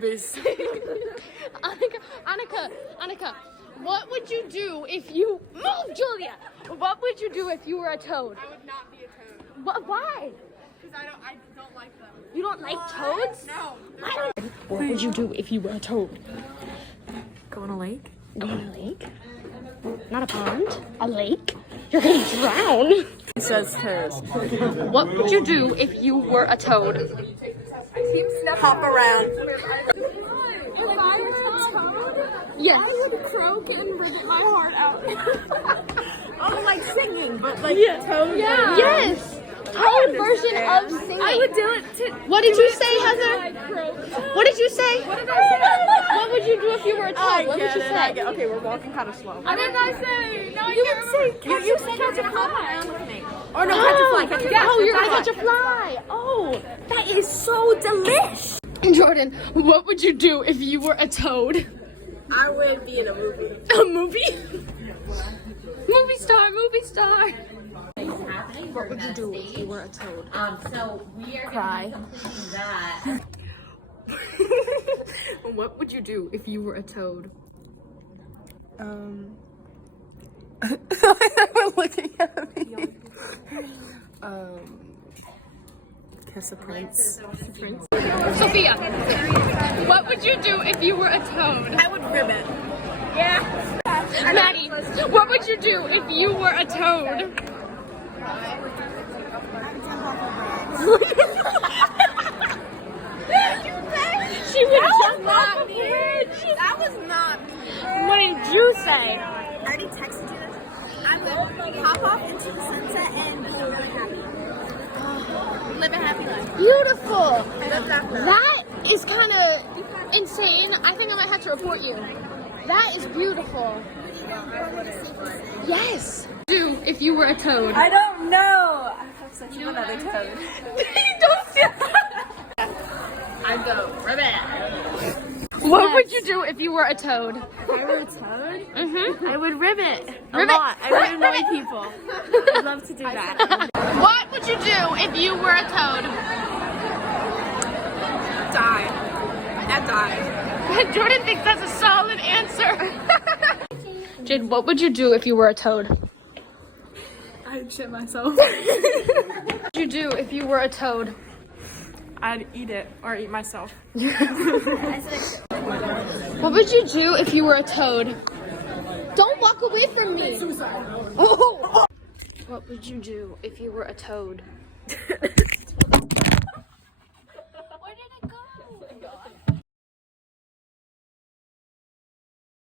babies. Annika, what would you do if you move, Julia? What would you do if you were a toad? I would not be a toad. Why? Because I don't like them. You don't like toads? No. What would you do if you were a toad? Go on a lake? Go in a lake? Not a pond? A lake? You're gonna drown. It says toes. What would you do if you were a toad? Hop around. If I were a toad, Yes. I would croak and rivet my heart out. Oh, like singing, but like toes. Yeah. Yes. Toad version of singing. I would do it to. What did you say, Heather? Croak. What did you say? What did I say? What would you do if you were a toad? What would you say? Okay, we're walking kind of slow. What did I say? No, you would say. You said catch a fly. Or no, Oh, catch a fly. Catch a fly. oh, you're gonna catch a fly. Oh, That is so delish. Jordan, what would you do if you were a toad? I would be in a movie. A movie? Movie star. What would you do if you were a toad? So we are Cry. that. What would you do if you were a toad? Everyone looking at me. Kiss a prince. Sophia, what would you do if you were a toad? I would ribbit. Maddie, what would you do if you were a toad? She would jump off a bridge. That was not me. What did you say? I already texted you this. I would hop off into the sunset and be really happy. Live a happy life. Beautiful. I love that. That is kind of insane. I think I might have to report you. That is beautiful. Yes. Do if you were a toad. I don't know. I have such another toad. Don't feel. I'd go ribbit. What would you do if you were a toad? If I were a toad, Mm-hmm. I would ribbit a Ribbit. lot. I would annoy people. I'd love to do that. What would you do if you were a toad? Die. I'd die. Jordan thinks that's a solid answer. Jade, what would you do if you were a toad? I'd shit myself. What would you do if you were a toad? I'd eat it or eat myself. What would you do if you were a toad? Don't walk away from me. Oh. What would you do if you were a toad?